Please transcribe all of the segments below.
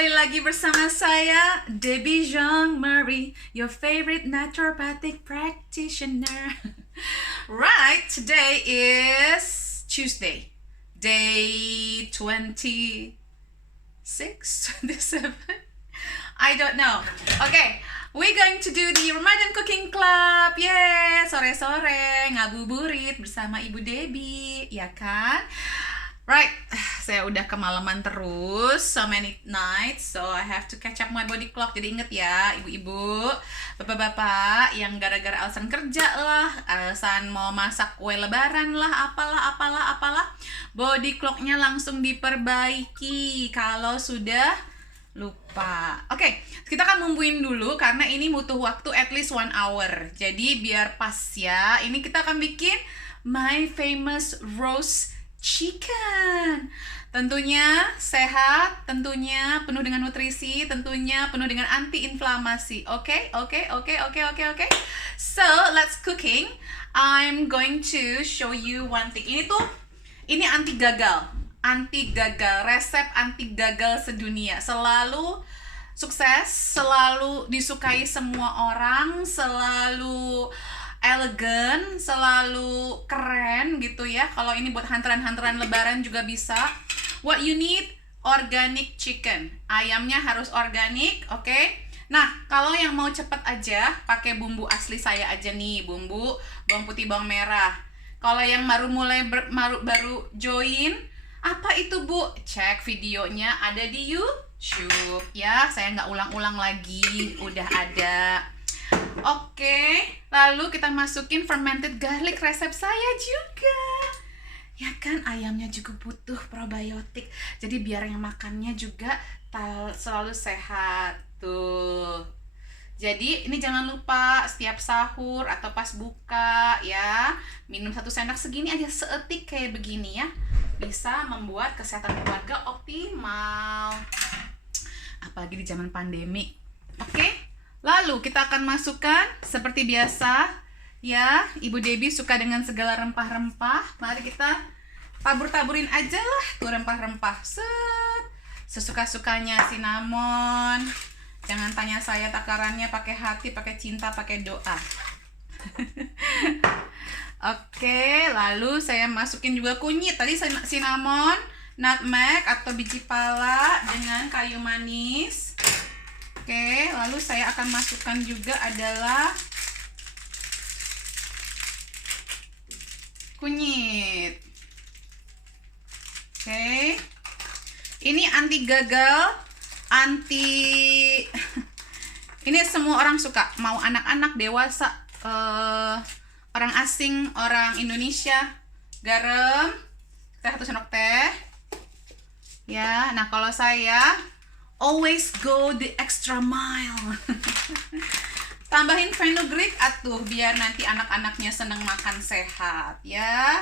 kembali lagi bersama saya, Debbie Jean Marie, your favorite naturopathic practitioner. Right, today is Tuesday, day 26, 27. I don't know. Okay, we're going to do the Ramadan Cooking Club. Yeay, sore-sore ngabuburit bersama Ibu Debbie, ya kan? Right, saya udah kemalaman terus, so many nights, so I have to catch up my body clock. Jadi inget ya, ibu-ibu, bapak-bapak yang gara-gara alasan kerja lah, alasan mau masak kue lebaran lah, apalah, body clocknya langsung diperbaiki kalau sudah lupa. Oke, kita akan bumbuin dulu karena ini butuh waktu at least 1 hour. Jadi biar pas ya, ini kita akan bikin my famous roast chicken. Tentunya sehat, tentunya penuh dengan nutrisi, tentunya penuh dengan anti-inflamasi. Oke. So, let's cooking. I'm going to show you one thing. Ini anti gagal, resep anti gagal sedunia. Selalu sukses, selalu disukai semua orang, selalu elegan, selalu keren gitu ya. Kalau ini buat hantaran-hantaran lebaran juga bisa. What you need? Organic chicken. Ayamnya harus organik, oke? Nah, kalau yang mau cepet aja, pakai bumbu asli saya aja nih, bumbu bawang putih, bawang merah. Kalau yang baru baru join, apa itu Bu? Cek videonya ada di YouTube ya. Saya nggak ulang-ulang lagi, udah ada. Oke, lalu kita masukin fermented garlic resep saya juga. Ya kan, ayamnya juga butuh probiotik. Jadi biar yang makannya juga selalu sehat. Tuh. Jadi ini jangan lupa setiap sahur atau pas buka ya, minum 1 sendok segini aja, seetik kayak begini ya. Bisa membuat kesehatan keluarga optimal. Apalagi di zaman pandemi. Oke? Lalu kita akan masukkan seperti biasa ya, Ibu Debbie suka dengan segala rempah-rempah. Mari kita tabur-taburin aja lah tuh rempah-rempah. Sesuka-sukanya, cinnamon. Jangan tanya saya takarannya, pakai hati, pakai cinta, pakai doa. Oke, lalu saya masukin juga kunyit. Tadi cinnamon, nutmeg atau biji pala dengan kayu manis. Oke, lalu saya akan masukkan juga adalah kunyit. Oke. Ini anti gagal, ini semua orang suka, mau anak-anak, dewasa, orang asing, orang Indonesia. Garam, teh 1 sendok teh. Ya, nah kalau saya always go the extra mile. Tambahin fenugreek atuh biar nanti anak-anaknya seneng makan sehat ya.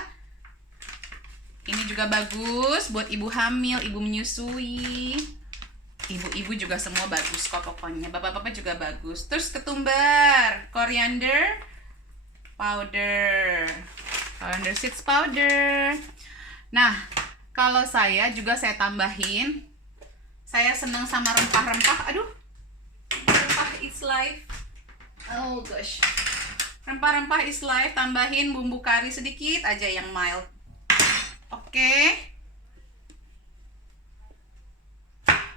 Ini juga bagus buat ibu hamil, ibu menyusui. Ibu-ibu juga semua bagus kok pokoknya. Bapak-bapak juga bagus. Terus ketumbar, coriander powder, coriander seeds powder. Nah, kalau saya juga saya tambahin. Saya senang sama rempah-rempah. Aduh, rempah is life. Oh gosh. Rempah-rempah is life. Tambahin bumbu kari sedikit aja yang mild. Oke.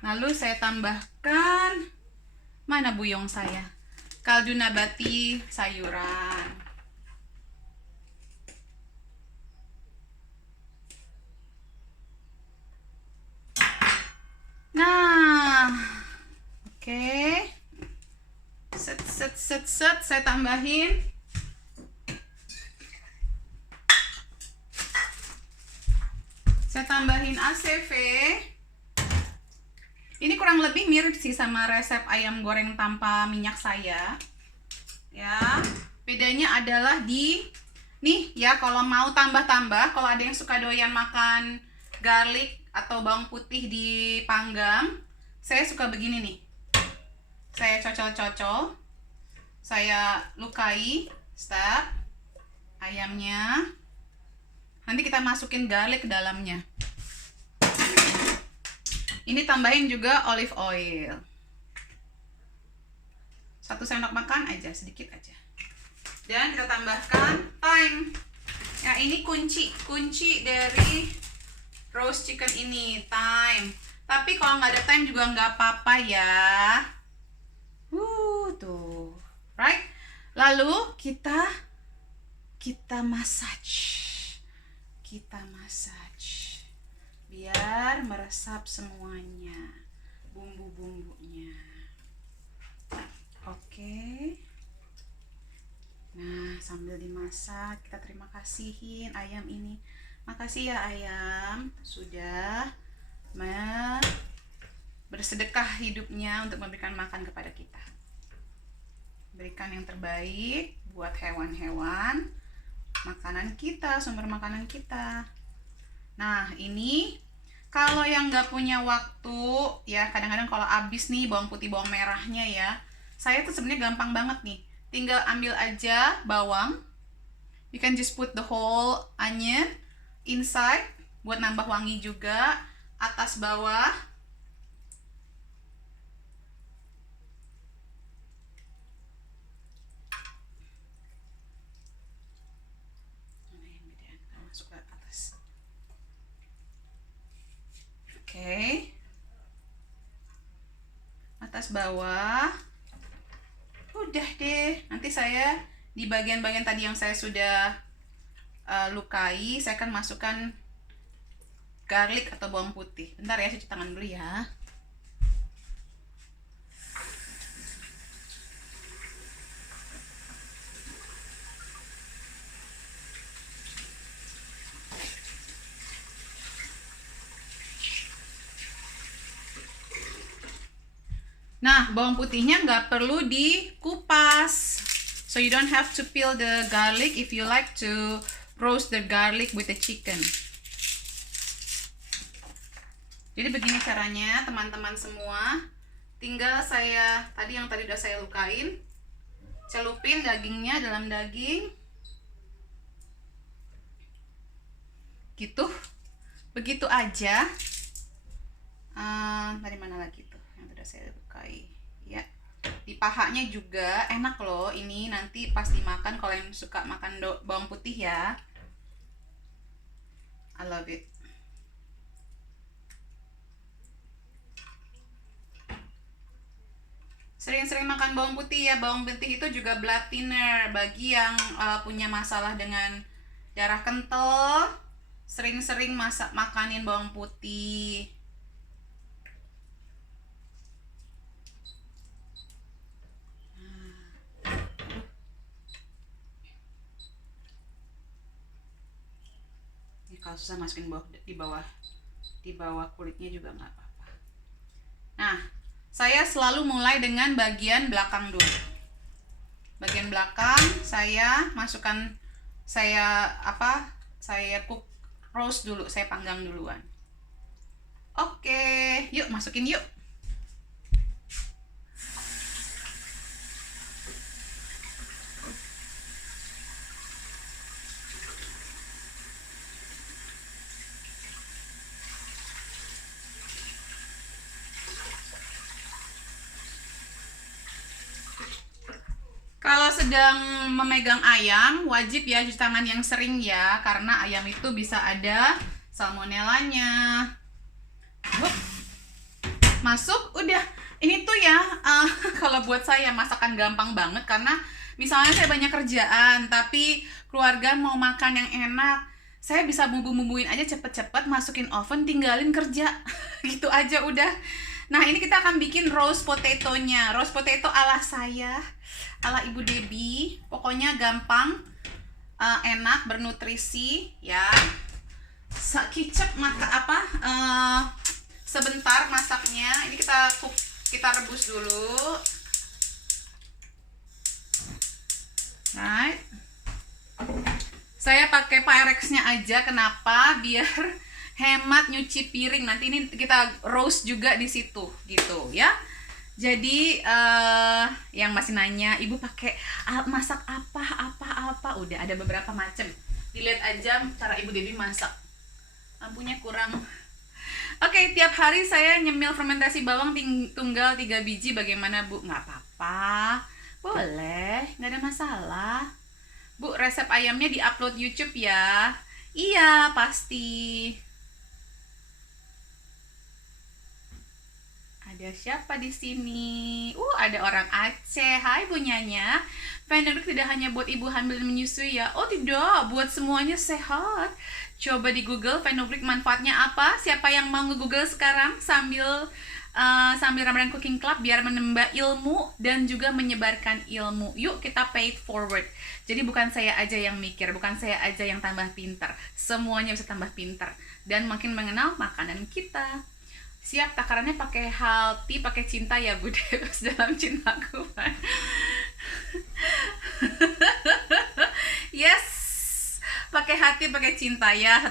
Lalu saya tambahkan, mana buyong saya? Kaldu nabati sayuran. Nah, oke. Set, saya tambahin ACV. Ini kurang lebih mirip sih sama resep ayam goreng tanpa minyak saya. Ya, bedanya adalah nih ya, kalau mau tambah-tambah, kalau ada yang suka doyan makan garlic atau bawang putih dipanggang, saya suka begini nih. Saya cocol-cocol, saya lukai, step ayamnya. Nanti kita masukin garlic ke dalamnya. Ini tambahin juga olive oil. 1 sendok makan aja, sedikit aja. Dan kita tambahkan thyme. Ya, ini kunci dari roast chicken ini, thyme. Tapi kalau nggak ada thyme juga nggak apa-apa ya. Tuh, right? Lalu kita massage. Biar meresap semuanya bumbu-bumbunya. Oke. Nah, sambil dimasak, kita terima kasihin ayam ini. Makasih ya ayam, sudah bersedekah hidupnya untuk memberikan makan kepada kita. Berikan yang terbaik buat hewan-hewan, makanan kita, sumber makanan kita. Nah, ini kalau yang nggak punya waktu, ya kadang-kadang kalau habis nih bawang putih, bawang merahnya ya, saya tuh sebenarnya gampang banget nih. Tinggal ambil aja bawang. You can just put the whole onion inside buat nambah wangi juga, atas bawah. Masuk ke atas. Oke. Atas bawah. Udah deh, nanti saya di bagian-bagian tadi yang saya sudah lukai, saya akan masukkan garlic atau bawang putih. Bentar ya, saya cuci tangan dulu ya. Nah, bawang putihnya nggak perlu dikupas. So you don't have to peel the garlic if you like to roast the garlic with the chicken. Jadi begini caranya teman-teman semua. Tinggal saya, tadi udah saya lukain, celupin dagingnya dalam daging. Gitu. Begitu aja. Tadi mana lagi tuh yang udah saya lukai ya. Di pahanya juga enak loh ini, nanti pas dimakan kalau yang suka makan bawang putih ya. I love it. Sering-sering makan bawang putih ya. Bawang putih itu juga blood thinner bagi yang punya masalah dengan darah kental. Sering-sering makanin bawang putih. Kalau susah masukin di bawah kulitnya juga nggak apa-apa. Nah, saya selalu mulai dengan bagian belakang dulu. Bagian belakang saya masukkan, saya cook roast dulu, saya panggang duluan. Oke, yuk masukin yuk. Kalau sedang memegang ayam, wajib ya cuci tangan yang sering ya, karena ayam itu bisa ada salmonellanya. Masuk, udah. Ini tuh ya, kalau buat saya masakan gampang banget, karena misalnya saya banyak kerjaan, tapi keluarga mau makan yang enak, saya bisa bumbu-bumbuin aja cepet-cepet, masukin oven, tinggalin kerja. Gitu aja udah. Nah, ini kita akan bikin roast potato-nya. Roast potato ala saya, ala Ibu Debbie. Pokoknya gampang, enak, bernutrisi ya. Kicep sebentar masaknya. Ini kita rebus dulu. Right. Saya pakai Pyrex-nya aja. Kenapa? Biar hemat nyuci piring. Nanti ini kita roast juga di situ gitu ya. Jadi yang masih nanya, Ibu pakai masak apa? Udah ada beberapa macam. Dilihat aja cara Ibu Debbie masak. Lampunya kurang Oke, tiap hari saya nyemil fermentasi bawang tunggal 3 biji, bagaimana Bu? Nggak apa-apa, boleh, nggak ada masalah. Bu, resep ayamnya di-upload YouTube ya? Iya, pasti. Ada siapa di sini? Ada orang Aceh. Hai Bu Nyanya. Fenugreek tidak hanya buat ibu hamil dan menyusui ya? Oh tidak, buat semuanya sehat. Coba di Google fenugreek manfaatnya apa? Siapa yang mau nge-Google sekarang sambil Ramadan Cooking Club biar menambah ilmu dan juga menyebarkan ilmu. Yuk kita pay it forward. Jadi bukan saya aja yang mikir, bukan saya aja yang tambah pintar. Semuanya bisa tambah pintar dan makin mengenal makanan kita. Siap, takarannya pakai hati, pakai cinta ya Bu Deus dalam cintaku. Yes, pakai hati, pakai cinta ya.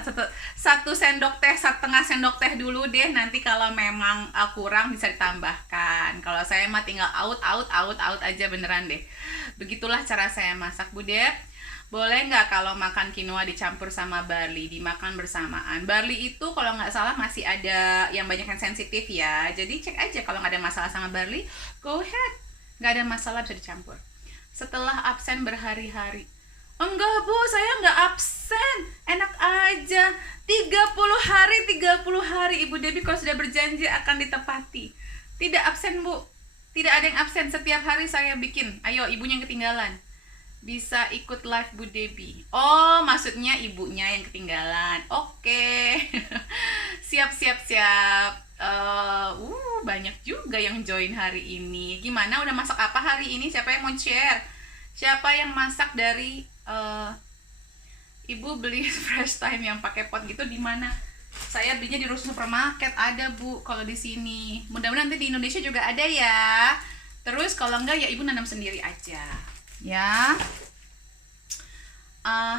Satu sendok teh, setengah sendok teh dulu deh. Nanti kalau memang kurang bisa ditambahkan. Kalau saya mah tinggal out aja beneran deh. Begitulah cara saya masak Bu Dep. Boleh nggak kalau makan quinoa dicampur sama barley, dimakan bersamaan? Barley itu kalau nggak salah masih ada yang banyak yang sensitif ya. Jadi cek aja kalau nggak ada masalah sama barley, go ahead. Nggak ada masalah, bisa dicampur. Setelah absen berhari-hari. Enggak Bu, saya nggak absen. Enak aja. 30 hari Ibu Debbie kalau sudah berjanji akan ditepati. Tidak absen Bu. Tidak ada yang absen, setiap hari saya bikin. Ayo, ibunya yang ketinggalan. Bisa ikut live Bu Debbie. Oh, maksudnya ibunya yang ketinggalan. Oke. Siap. Banyak juga yang join hari ini. Gimana, udah masak apa hari ini? Siapa yang mau share? Siapa yang masak dari Ibu beli fresh time yang pakai pot gitu di mana? Saya belinya di Rusun Supermarket, ada Bu kalau di sini. Mudah-mudahan nanti di Indonesia juga ada ya. Terus kalau enggak ya Ibu nanam sendiri aja. Ya,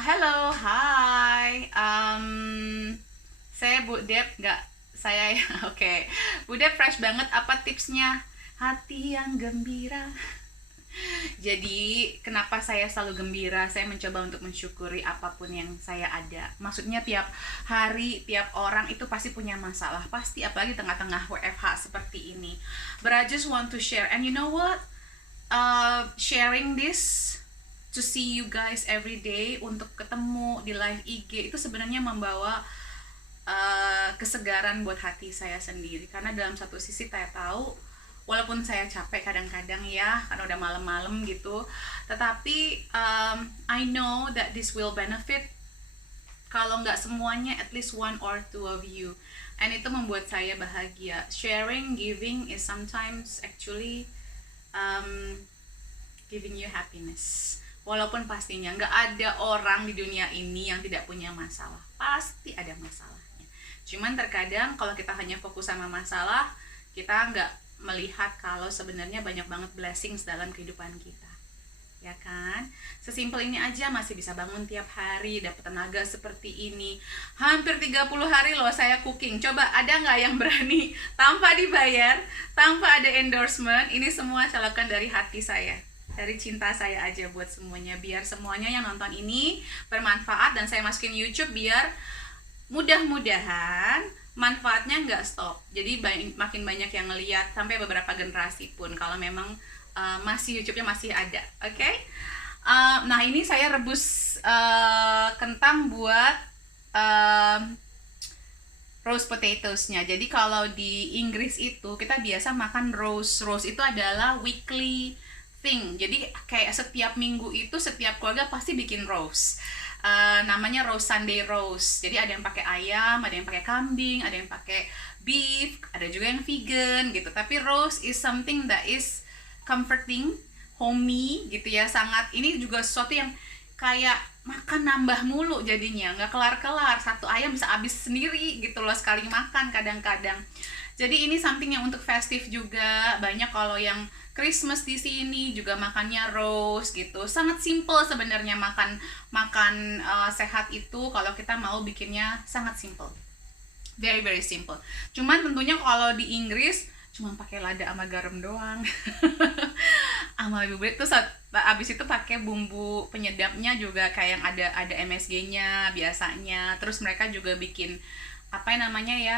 hello, hai, saya Bu Dep, nggak saya ya, oke. Bu Dep fresh banget, apa tipsnya? Hati yang gembira. Jadi kenapa saya selalu gembira? Saya mencoba untuk mensyukuri apapun yang saya ada. Maksudnya tiap hari, tiap orang itu pasti punya masalah, pasti, apalagi tengah-tengah WFH seperti ini. But I just want to share, and you know what? Sharing this to see you guys every day, untuk ketemu di live IG itu sebenarnya membawa kesegaran buat hati saya sendiri, karena dalam satu sisi saya tahu walaupun saya capek kadang-kadang ya karena udah malam-malam gitu, tetapi I know that this will benefit, kalau nggak semuanya at least one or two of you, and itu membuat saya bahagia. Sharing, giving is sometimes actually giving you happiness. Walaupun pastinya nggak ada orang di dunia ini yang tidak punya masalah, pasti ada masalahnya. Cuman terkadang kalau kita hanya fokus sama masalah, kita nggak melihat kalau sebenarnya banyak banget blessings dalam kehidupan kita, ya kan? Sesimpel ini aja masih bisa bangun tiap hari, dapat tenaga seperti ini. Hampir 30 hari loh saya cooking. Coba ada nggak yang berani tanpa dibayar, tanpa ada endorsement? Ini semua saya lakukan dari hati saya, dari cinta saya aja buat semuanya, biar semuanya yang nonton ini bermanfaat, dan saya masukin YouTube biar mudah-mudahan manfaatnya nggak stop. Jadi makin banyak yang ngeliat sampai beberapa generasi pun, kalau memang masih YouTube-nya masih ada. Oke? Nah ini saya rebus kentang buat roast potatoes-nya. Jadi kalau di Inggris itu kita biasa makan roast. Roast itu adalah weekly thing. Jadi kayak setiap minggu itu setiap keluarga pasti bikin roast. Namanya roast Sunday roast. Jadi ada yang pakai ayam, ada yang pakai kambing, ada yang pakai beef, ada juga yang vegan gitu. Tapi roast is something that is comforting, homey gitu ya. Sangat, ini juga sesuatu yang kayak makan nambah mulu jadinya, nggak kelar-kelar. Satu ayam bisa habis sendiri gitu loh sekali makan kadang-kadang. Jadi ini something yang untuk festive juga. Banyak kalau yang Christmas di sini juga makannya roast gitu. Sangat simple sebenarnya makan sehat itu kalau kita mau bikinnya sangat simple. Very very simple. Cuman tentunya kalau di Inggris cuma pakai lada sama garam doang. Sama bubur itu abis itu pakai bumbu penyedapnya juga kayak yang ada MSG-nya biasanya. Terus mereka juga bikin apa yang namanya ya,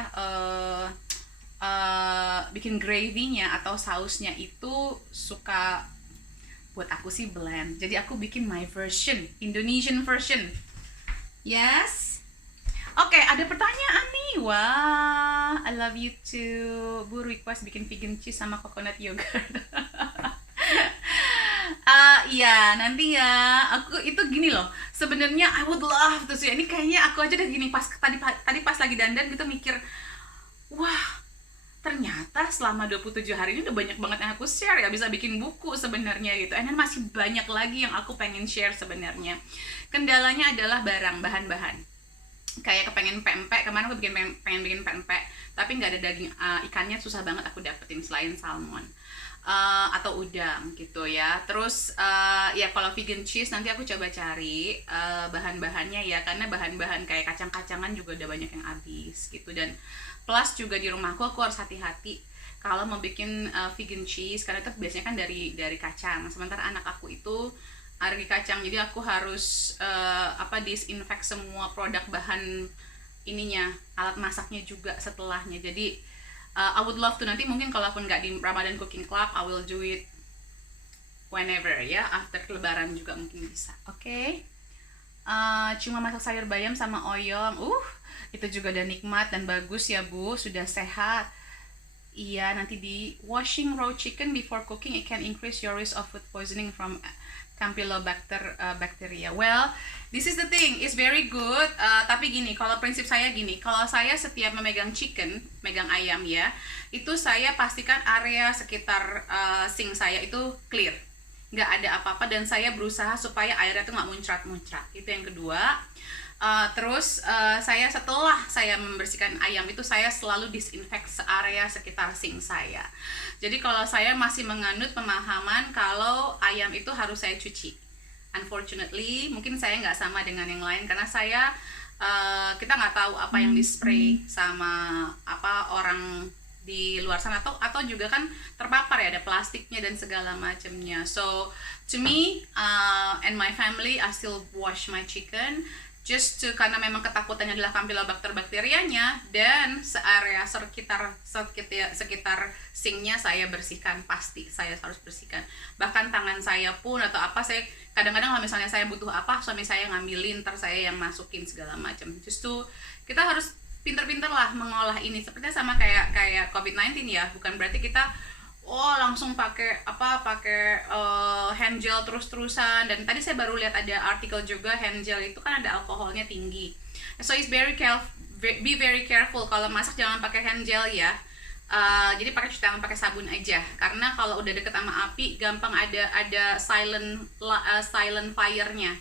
bikin gravy-nya atau sausnya itu suka, buat aku sih blend. Jadi aku bikin my version, Indonesian version. Yes. Oke, ada pertanyaan nih. Wah, I love you too. Bu request bikin vegan cheese sama coconut yogurt. Iya, nanti ya. Aku itu gini loh. Sebenarnya I would love to sih. Ini kayaknya aku aja udah gini pas tadi pas lagi dandan gitu mikir, wah, ternyata selama 27 hari ini udah banyak banget yang aku share ya, bisa bikin buku sebenarnya gitu. And then masih banyak lagi yang aku pengen share sebenarnya. Kendalanya adalah bahan-bahan. Kayak kepengen pempek, kemarin aku pengen bikin pempek, tapi nggak ada daging ikannya, susah banget aku dapetin selain salmon. Atau udang gitu ya. Terus ya kalau vegan cheese nanti aku coba cari bahan-bahannya ya, karena bahan-bahan kayak kacang-kacangan juga udah banyak yang habis gitu. Dan plus juga di rumahku aku harus hati-hati kalau mau bikin vegan cheese, karena itu biasanya kan dari kacang. Sementara anak aku itu alergi kacang, jadi aku harus disinfect semua produk bahan ininya, alat masaknya juga setelahnya. Jadi I would love to nanti mungkin kalaupun nggak di Ramadan Cooking Club, I will do it whenever ya, after lebaran juga mungkin bisa. Oke. Cuma masak sayur bayam sama oyong, itu juga udah nikmat dan bagus ya Bu, sudah sehat. Iya, nanti di washing raw chicken before cooking, it can increase your risk of food poisoning from Campylobacter bacteria. Well, this is the thing, it's very good. Tapi gini, kalau prinsip saya gini, kalau saya setiap memegang chicken, megang ayam ya, itu saya pastikan area sekitar sink saya itu clear, nggak ada apa-apa, dan saya berusaha supaya airnya tuh nggak muncrat-muncrat. Itu yang kedua. Terus saya setelah saya membersihkan ayam itu, saya selalu disinfect area sekitar sink saya. Jadi kalau saya masih menganut pemahaman kalau ayam itu harus saya cuci. Unfortunately, mungkin saya nggak sama dengan yang lain, karena kita nggak tahu apa yang di-spray sama orang di luar sana, atau juga kan terpapar ya, ada plastiknya dan segala macamnya. So to me and my family, I still wash my chicken karena memang ketakutannya adalah Campylobacter bakterianya, dan searea sekitar sinknya saya bersihkan, pasti saya harus bersihkan. Bahkan tangan saya pun atau apa, saya kadang-kadang kalau misalnya saya butuh apa, suami saya ngambilin, ntar saya yang masukin segala macam. Justru kita harus pinter-pinter lah mengolah ini, sepertinya sama kayak COVID-19 ya, bukan berarti kita langsung pakai hand gel terus-terusan. Dan tadi saya baru lihat ada artikel juga, hand gel itu kan ada alkoholnya tinggi, so it's be very careful kalau masak, jangan pakai hand gel ya. Jadi pakai cuci tangan, pakai sabun aja, karena kalau udah deket sama api gampang ada silent fire-nya.